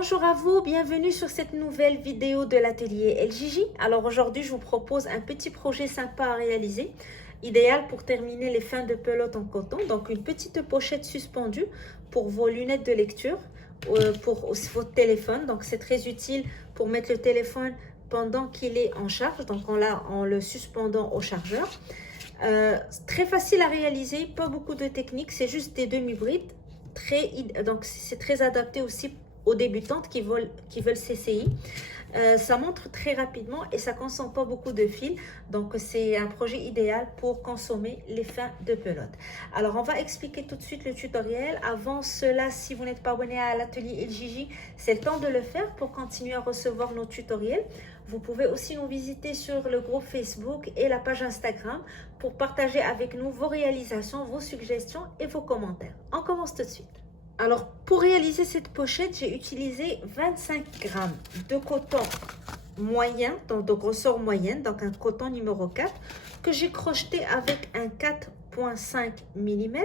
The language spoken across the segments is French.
Bonjour à vous, bienvenue sur cette nouvelle vidéo de l'atelier LJJ. Alors aujourd'hui, je vous propose un petit projet sympa à réaliser, idéal pour terminer les fins de pelote en coton. Donc une petite pochette suspendue pour vos lunettes de lecture, pour votre téléphone. Donc c'est très utile pour mettre le téléphone pendant qu'il est en charge, donc en le suspendant au chargeur. Très facile à réaliser, pas beaucoup de technique, c'est juste des demi-brides. Donc c'est très adapté aussi aux débutantes qui veulent s'essayer. Ça montre très rapidement et ça consomme pas beaucoup de fil. Donc c'est un projet idéal pour consommer les fins de pelote. Alors on va expliquer tout de suite le tutoriel. Avant cela, si vous n'êtes pas abonné à l'atelier LJJ, c'est le temps de le faire pour continuer à recevoir nos tutoriels. Vous pouvez aussi nous visiter sur le groupe Facebook et la page Instagram pour partager avec nous vos réalisations, vos suggestions et vos commentaires. On commence tout de suite. Alors, pour réaliser cette pochette, j'ai utilisé 25 grammes de coton moyen, donc de grosseur moyenne, donc un coton numéro 4, que j'ai crocheté avec un 4,5 mm.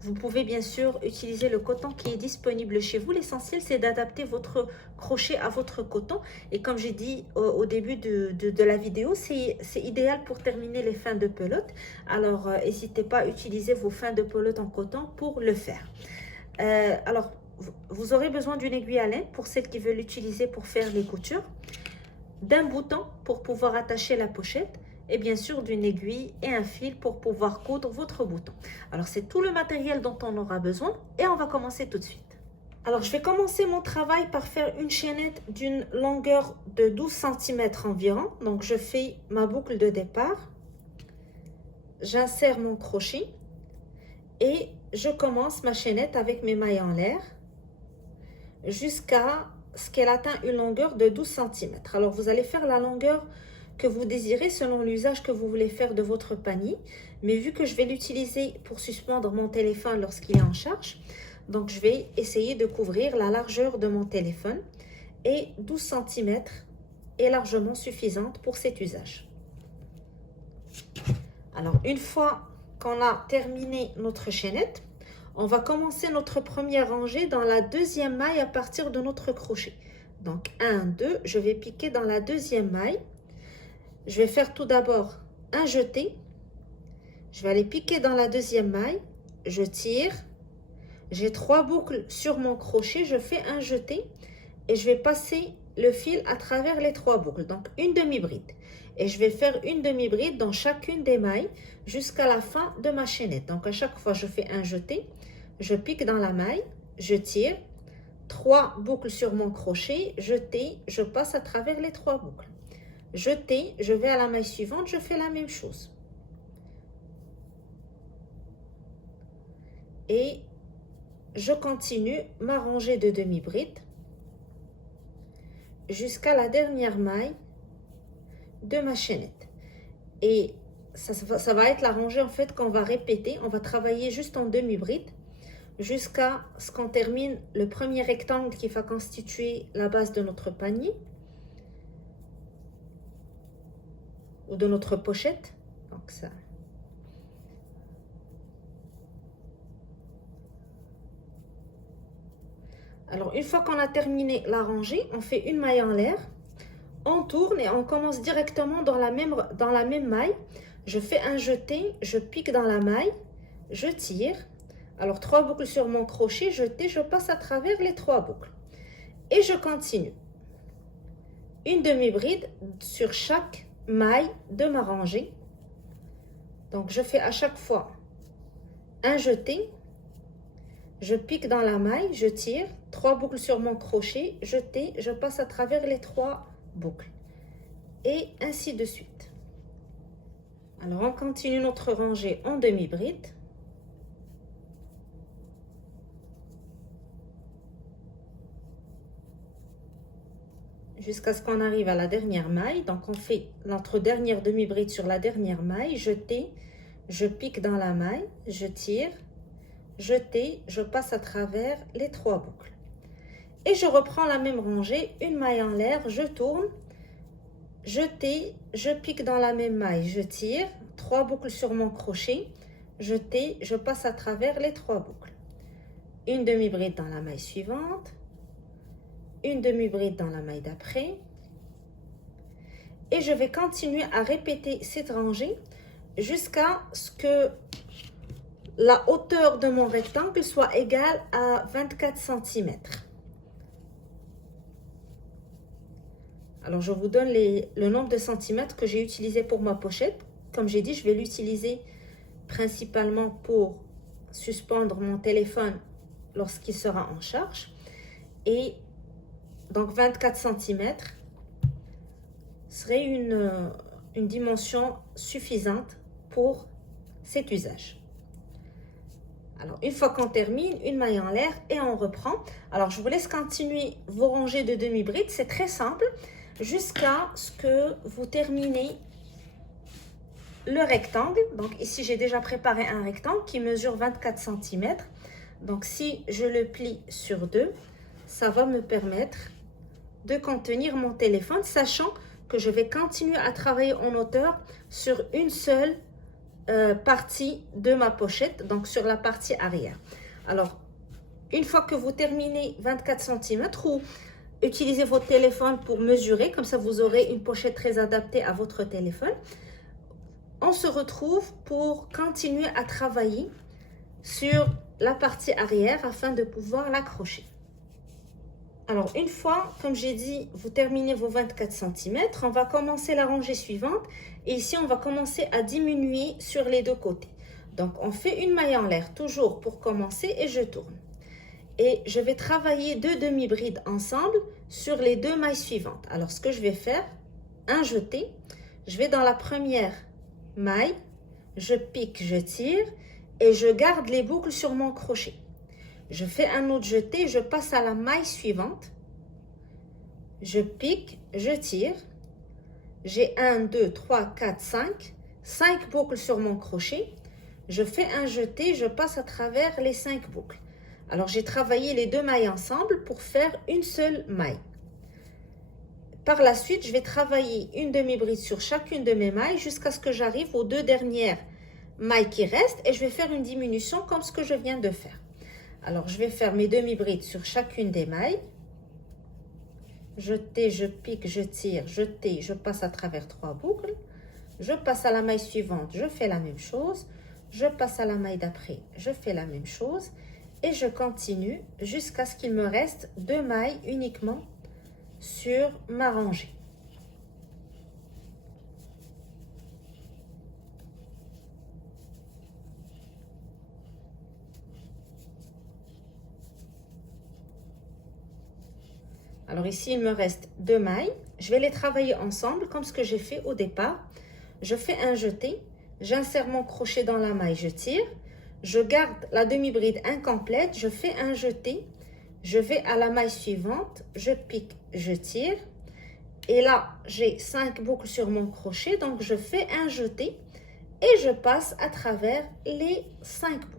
Vous pouvez bien sûr utiliser le coton qui est disponible chez vous. L'essentiel, c'est d'adapter votre crochet à votre coton. Et comme j'ai dit au début de la vidéo, c'est idéal pour terminer les fins de pelote. Alors, n'hésitez pas à utiliser vos fins de pelote en coton pour le faire. Alors, vous aurez besoin d'une aiguille à lin pour celles qui veulent l'utiliser pour faire les coutures, d'un bouton pour pouvoir attacher la pochette et bien sûr d'une aiguille et un fil pour pouvoir coudre votre bouton. Alors, c'est tout le matériel dont on aura besoin et on va commencer tout de suite. Alors, je vais commencer mon travail par faire une chaînette d'une longueur de 12 cm environ. Donc, je fais ma boucle de départ, j'insère mon crochet et je commence ma chaînette avec mes mailles en l'air jusqu'à ce qu'elle atteigne une longueur de 12 cm. Alors, vous allez faire la longueur que vous désirez selon l'usage que vous voulez faire de votre panier. Mais vu que je vais l'utiliser pour suspendre mon téléphone lorsqu'il est en charge, donc je vais essayer de couvrir la largeur de mon téléphone et 12 cm est largement suffisante pour cet usage. Alors, une fois qu'on a terminé notre chaînette, on va commencer notre première rangée dans la deuxième maille à partir de notre crochet. Donc 1, 2, je vais piquer dans la deuxième maille. Je vais faire tout d'abord un jeté. Je vais aller piquer dans la deuxième maille. Je tire. J'ai 3 boucles sur mon crochet. Je fais un jeté et je vais passer le fil à travers les 3 boucles. Donc une demi-bride. Et je vais faire une demi-bride dans chacune des mailles jusqu'à la fin de ma chaînette. Donc à chaque fois, je fais un jeté, je pique dans la maille, je tire, 3 boucles sur mon crochet, jeté, je passe à travers les 3 boucles. Jeté, je vais à la maille suivante, je fais la même chose. Et je continue ma rangée de demi-bride jusqu'à la dernière maille de ma chaînette. Et ça va être la rangée en fait qu'on va répéter. On va travailler juste en demi-bride jusqu'à ce qu'on termine le premier rectangle qui va constituer la base de notre panier ou de notre pochette. Donc ça. Alors une fois qu'on a terminé la rangée, on fait une maille en l'air. On tourne et on commence directement dans la même maille. Je fais un jeté, je pique dans la maille, je tire. Alors 3 boucles sur mon crochet, jeté, je passe à travers les 3 boucles. Et je continue. Une demi-bride sur chaque maille de ma rangée. Donc je fais à chaque fois un jeté, je pique dans la maille, je tire, 3 boucles sur mon crochet, jeté, je passe à travers les 3 boucles et ainsi de suite. Alors on continue notre rangée en demi-bride jusqu'à ce qu'on arrive à la dernière maille. Donc on fait notre dernière demi-bride sur la dernière maille, jeté, je pique dans la maille, je tire, jeté, je passe à travers les 3 boucles et je reprends la même rangée, une maille en l'air, je tourne, jeté, je pique dans la même maille, je tire, 3 boucles sur mon crochet, jeté, je passe à travers les 3 boucles. Une demi-bride dans la maille suivante, une demi-bride dans la maille d'après. Et je vais continuer à répéter cette rangée jusqu'à ce que la hauteur de mon rectangle soit égale à 24 cm. Alors, je vous donne le nombre de centimètres que j'ai utilisé pour ma pochette. Comme j'ai dit, je vais l'utiliser principalement pour suspendre mon téléphone lorsqu'il sera en charge. Et donc, 24 cm serait une dimension suffisante pour cet usage. Alors, une fois qu'on termine, une maille en l'air et on reprend. Alors, je vous laisse continuer vos rangées de demi-brides. C'est très simple jusqu'à ce que vous terminez le rectangle. Donc, ici, j'ai déjà préparé un rectangle qui mesure 24 cm. Donc, si je le plie sur 2, ça va me permettre de contenir mon téléphone, sachant que je vais continuer à travailler en hauteur sur une seule partie de ma pochette, donc sur la partie arrière. Alors, une fois que vous terminez 24 cm ou utilisez votre téléphone pour mesurer, comme ça vous aurez une pochette très adaptée à votre téléphone, on se retrouve pour continuer à travailler sur la partie arrière afin de pouvoir l'accrocher. Alors, une fois, comme j'ai dit, vous terminez vos 24 cm, on va commencer la rangée suivante. Et ici, on va commencer à diminuer sur les deux côtés. Donc, on fait une maille en l'air, toujours pour commencer, et je tourne. Et je vais travailler deux demi-brides ensemble sur les deux mailles suivantes. Alors, ce que je vais faire, un jeté. Je vais dans la première maille, je pique, je tire, et je garde les boucles sur mon crochet. Je fais un autre jeté, je passe à la maille suivante. Je pique, je tire. J'ai 1, 2, 3, 4, 5. 5 boucles sur mon crochet. Je fais un jeté, je passe à travers les 5 boucles. Alors, j'ai travaillé les deux mailles ensemble pour faire une seule maille. Par la suite, je vais travailler une demi-bride sur chacune de mes mailles jusqu'à ce que j'arrive aux deux dernières mailles qui restent et je vais faire une diminution comme ce que je viens de faire. Alors, je vais faire mes demi-brides sur chacune des mailles. Jeter, je pique, je tire, jeter, je passe à travers 3 boucles. Je passe à la maille suivante, je fais la même chose. Je passe à la maille d'après, je fais la même chose. Et je continue jusqu'à ce qu'il me reste 2 mailles uniquement sur ma rangée. Alors ici, il me reste 2 mailles. Je vais les travailler ensemble comme ce que j'ai fait au départ. Je fais un jeté, j'insère mon crochet dans la maille, je tire. Je garde la demi-bride incomplète, je fais un jeté. Je vais à la maille suivante, je pique, je tire. Et là, j'ai 5 boucles sur mon crochet, donc je fais un jeté et je passe à travers les 5 boucles.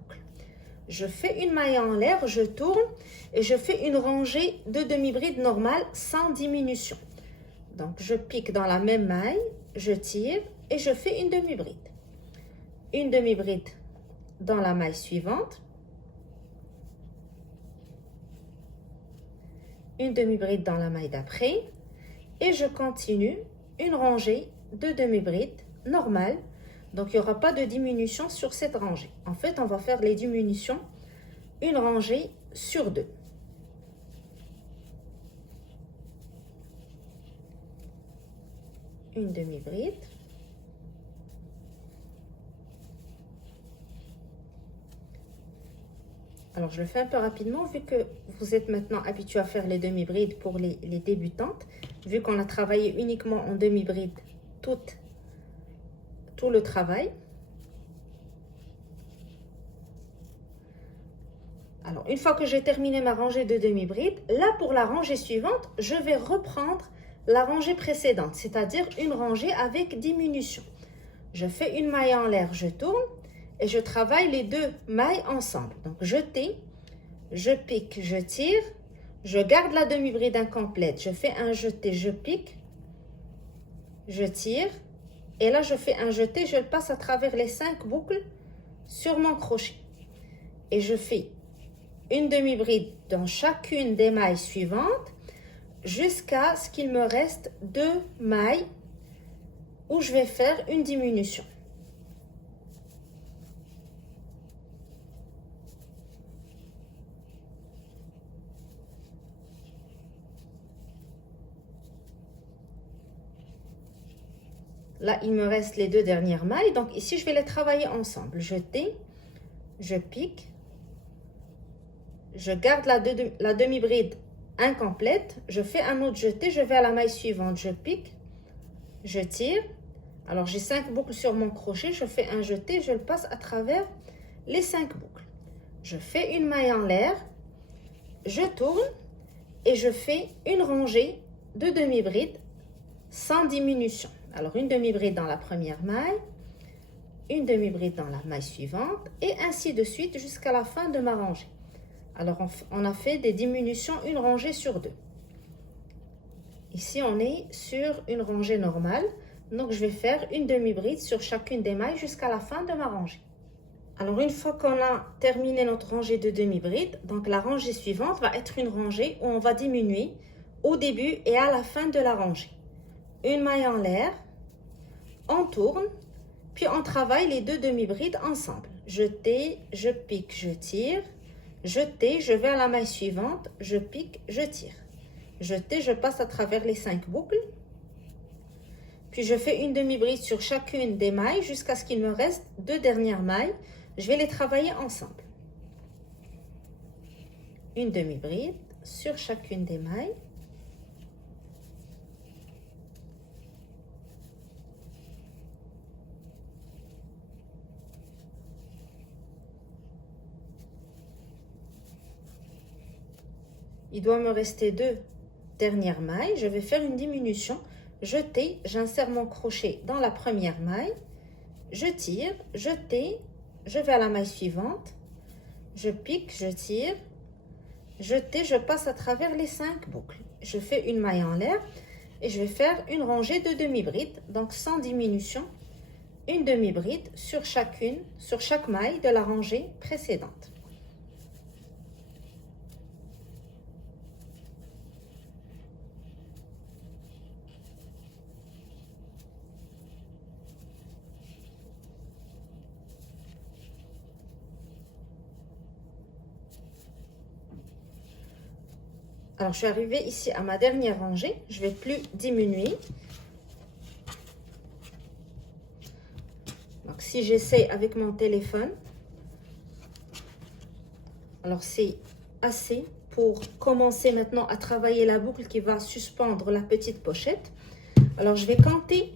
Je fais une maille en l'air, je tourne et je fais une rangée de demi-bride normale sans diminution. Donc, je pique dans la même maille, je tire et je fais une demi-bride. Une demi-bride dans la maille suivante. Une demi-bride dans la maille d'après. Et je continue une rangée de demi-brides normale. Donc, il n'y aura pas de diminution sur cette rangée. En fait, on va faire les diminutions une rangée sur 2. Une demi-bride. Alors, je le fais un peu rapidement vu que vous êtes maintenant habitué à faire les demi-brides pour les débutantes. Vu qu'on a travaillé uniquement en demi-bride tout le travail. Alors, une fois que j'ai terminé ma rangée de demi-bride, là, pour la rangée suivante, je vais reprendre la rangée précédente, c'est-à-dire une rangée avec diminution. Je fais une maille en l'air, je tourne et je travaille les deux mailles ensemble. Donc, jeter, je pique, je tire, je garde la demi-bride incomplète, je fais un jeté, je pique, je tire et là, je fais un jeté, je le passe à travers les 5 boucles sur mon crochet. Et je fais une demi-bride dans chacune des mailles suivantes. jusqu'à ce qu'il me reste 2 mailles où je vais faire une diminution. Là, il me reste les 2 dernières mailles. Donc ici, je vais les travailler ensemble. Jeter, je pique, je garde la demi-bride incomplète, je fais un autre jeté, je vais à la maille suivante, je pique, je tire. Alors j'ai 5 boucles sur mon crochet, je fais un jeté, je le passe à travers les 5 boucles. Je fais une maille en l'air, je tourne et je fais une rangée de demi-bride sans diminution. Alors une demi-bride dans la première maille, une demi-bride dans la maille suivante et ainsi de suite jusqu'à la fin de ma rangée. Alors on a fait des diminutions, une rangée sur 2. Ici on est sur une rangée normale, donc je vais faire une demi-bride sur chacune des mailles jusqu'à la fin de ma rangée. Alors une fois qu'on a terminé notre rangée de demi-bride, donc la rangée suivante va être une rangée où on va diminuer au début et à la fin de la rangée. Une maille en l'air, on tourne, puis on travaille les 2 demi-brides ensemble. Jeter, je pique, je tire. Jeter, je vais à la maille suivante, je pique, je tire. Jeter, je passe à travers les 5 boucles. Puis je fais une demi-bride sur chacune des mailles jusqu'à ce qu'il me reste 2 dernières mailles. Je vais les travailler ensemble. Une demi-bride sur chacune des mailles. Il doit me rester 2 dernières mailles. Je vais faire une diminution. Jeter, j'insère mon crochet dans la première maille. Je tire, jeter, je vais à la maille suivante. Je pique, je tire. Jeter, je passe à travers les 5 boucles. Je fais une maille en l'air et je vais faire une rangée de demi-brides. Donc sans diminution, une demi-bride sur chaque maille de la rangée précédente. Alors, je suis arrivée ici à ma dernière rangée. Je ne vais plus diminuer. Donc, si j'essaie avec mon téléphone, alors c'est assez pour commencer maintenant à travailler la boucle qui va suspendre la petite pochette. Alors, je vais compter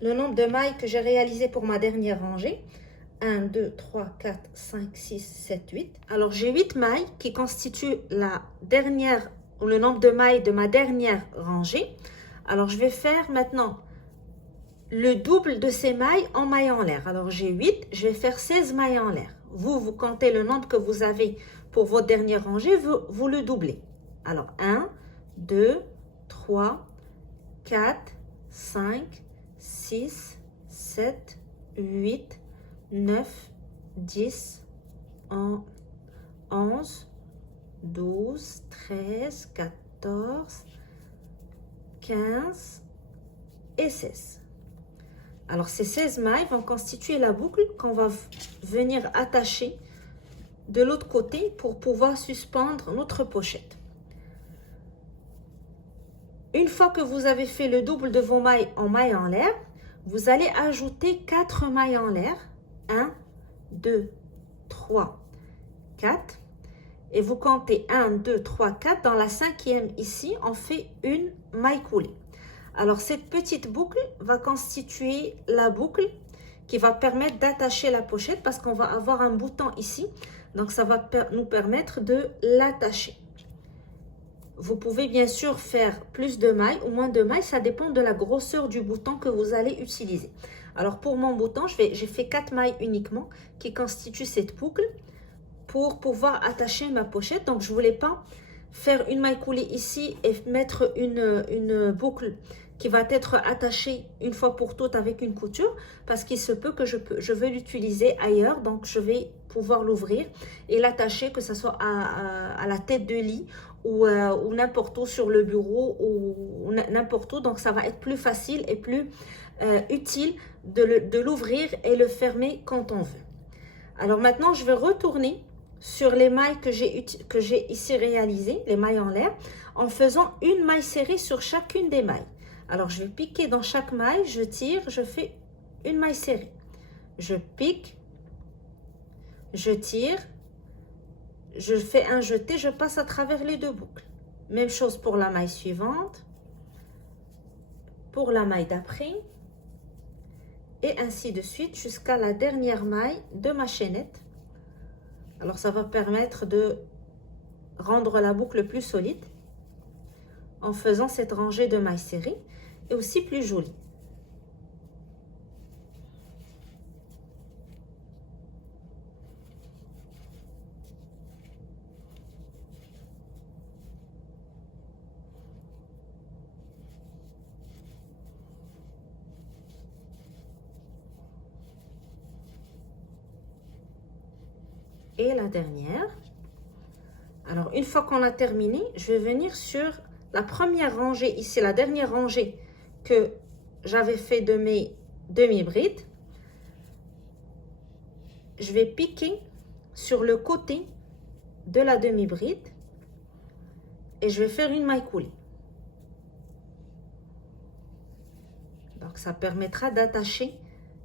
le nombre de mailles que j'ai réalisé pour ma dernière rangée. 1, 2, 3, 4, 5, 6, 7, 8. Alors, j'ai 8 mailles qui constituent le nombre de mailles de ma dernière rangée. Alors, je vais faire maintenant le double de ces mailles en mailles en l'air. Alors, j'ai 8, je vais faire 16 mailles en l'air. Vous comptez le nombre que vous avez pour votre dernière rangée, vous le doublez. Alors, 1, 2, 3, 4, 5, 6, 7, 8, 9, 10, 11, 12, 13, 14, 15 et 16. Alors, ces 16 mailles vont constituer la boucle qu'on va venir attacher de l'autre côté pour pouvoir suspendre notre pochette. Une fois que vous avez fait le double de vos mailles en l'air, vous allez ajouter 4 mailles en l'air. 1, 2, 3, 4. Et vous comptez 1, 2, 3, 4. Dans la 5e ici, on fait une maille coulée. Alors, cette petite boucle va constituer la boucle qui va permettre d'attacher la pochette parce qu'on va avoir un bouton ici. Donc, ça va nous permettre de l'attacher. Vous pouvez bien sûr faire plus de mailles ou moins de mailles. Ça dépend de la grosseur du bouton que vous allez utiliser. Alors, pour mon bouton, j'ai fait 4 mailles uniquement qui constituent cette boucle pour pouvoir attacher ma pochette. Donc, je ne voulais pas faire une maille coulée ici et mettre une boucle qui va être attachée une fois pour toutes avec une couture parce qu'il se peut que je veux l'utiliser ailleurs. Donc, je vais pouvoir l'ouvrir et l'attacher, que ce soit à la tête de lit ou n'importe où sur le bureau ou n'importe où. Donc, ça va être plus facile et plus utile de l'ouvrir et le fermer quand on veut. Alors maintenant, je vais retourner sur les mailles que j'ai ici réalisées, les mailles en l'air, en faisant une maille serrée sur chacune des mailles. Alors, je vais piquer dans chaque maille, je tire, je fais une maille serrée. Je pique, je tire, je fais un jeté, je passe à travers les deux boucles. Même chose pour la maille suivante, pour la maille d'après, et ainsi de suite jusqu'à la dernière maille de ma chaînette. Alors, ça va permettre de rendre la boucle plus solide en faisant cette rangée de mailles serrées et aussi plus jolie. Et la dernière. Alors, une fois qu'on a terminé, je vais venir sur la première rangée, ici, la dernière rangée que j'avais fait de mes demi-brides. Je vais piquer sur le côté de la demi-bride et je vais faire une maille coulée. Donc, ça permettra d'attacher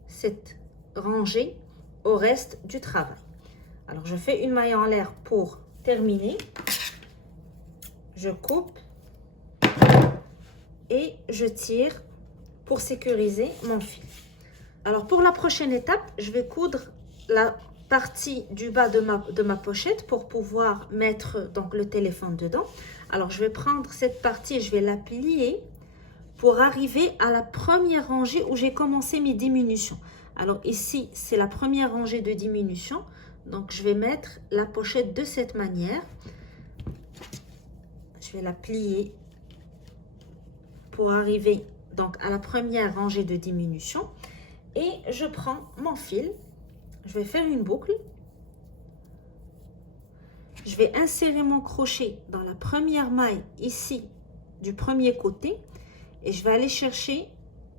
cette rangée au reste du travail. Alors, je fais une maille en l'air pour terminer. Je coupe et je tire pour sécuriser mon fil. Alors, pour la prochaine étape, je vais coudre la partie du bas de ma pochette pour pouvoir mettre donc le téléphone dedans. Alors, je vais prendre cette partie et je vais la plier pour arriver à la première rangée où j'ai commencé mes diminutions. Alors, ici, c'est la première rangée de diminution. Donc, je vais mettre la pochette de cette manière. Je vais la plier pour arriver donc à la première rangée de diminution. Et je prends mon fil. Je vais faire une boucle. Je vais insérer mon crochet dans la première maille ici du premier côté. Et je vais aller chercher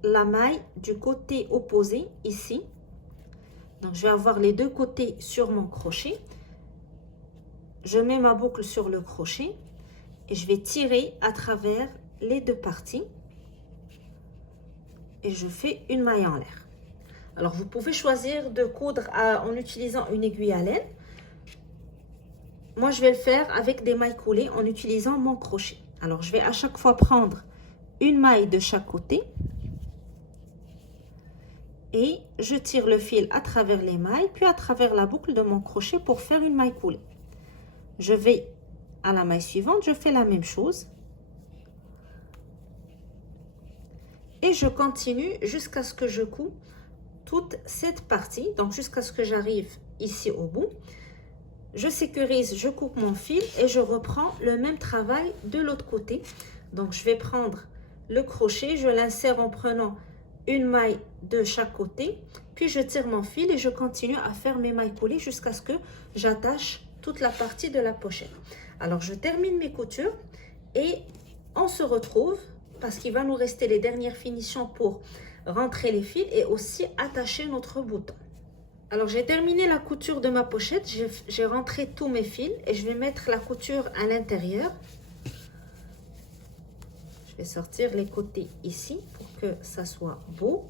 la maille du côté opposé ici. Donc, je vais avoir les deux côtés sur mon crochet. Je mets ma boucle sur le crochet et je vais tirer à travers les deux parties. Et je fais une maille en l'air. Alors, vous pouvez choisir de coudre en utilisant une aiguille à laine. Moi, je vais le faire avec des mailles coulées en utilisant mon crochet. Alors, je vais à chaque fois prendre une maille de chaque côté. Et je tire le fil à travers les mailles, puis à travers la boucle de mon crochet pour faire une maille coulée. Je vais à la maille suivante, je fais la même chose. Et je continue jusqu'à ce que je couds toute cette partie, donc jusqu'à ce que j'arrive ici au bout. Je sécurise, je coupe mon fil et je reprends le même travail de l'autre côté. Donc, je vais prendre le crochet, je l'insère en prenant une maille de chaque côté, puis je tire mon fil et je continue à faire mes mailles coulées jusqu'à ce que j'attache toute la partie de la pochette. Alors, je termine mes coutures et on se retrouve parce qu'il va nous rester les dernières finitions pour rentrer les fils et aussi attacher notre bouton. Alors, j'ai terminé la couture de ma pochette, j'ai rentré tous mes fils et je vais mettre la couture à l'intérieur. Je vais sortir les côtés ici pour que ça soit beau.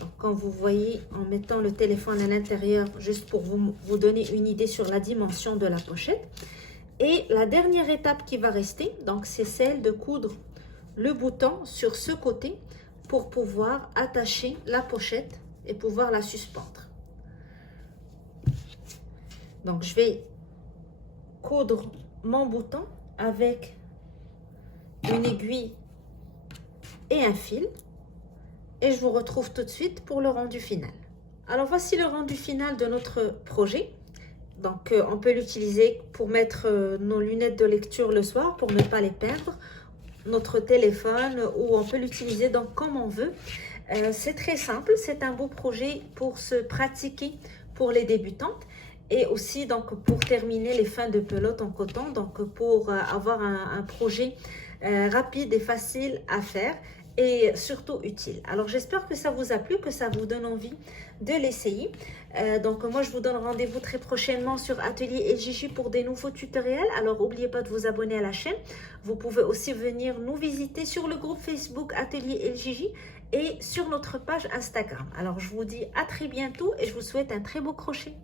Donc, comme vous voyez, en mettant le téléphone à l'intérieur, juste pour vous donner une idée sur la dimension de la pochette. Et la dernière étape qui va rester, donc c'est celle de coudre le bouton sur ce côté pour pouvoir attacher la pochette et pouvoir la suspendre. Donc, je vais coudre mon bouton avec une aiguille et un fil et je vous retrouve tout de suite pour le rendu final. Alors, voici le rendu final de notre projet. Donc, on peut l'utiliser pour mettre nos lunettes de lecture le soir pour ne pas les perdre, notre téléphone, ou on peut l'utiliser donc comme on veut. C'est très simple, c'est un beau projet pour se pratiquer pour les débutantes. et aussi donc pour terminer les fins de pelote en coton, donc pour avoir un projet rapide et facile à faire et surtout utile. Alors j'espère que ça vous a plu, que ça vous donne envie de l'essayer. Donc moi je vous donne rendez-vous très prochainement sur Atelier LJJ pour des nouveaux tutoriels. Alors n'oubliez pas de vous abonner à la chaîne. Vous pouvez aussi venir nous visiter sur le groupe Facebook Atelier LJJ et sur notre page Instagram. Alors je vous dis à très bientôt et je vous souhaite un très beau crochet.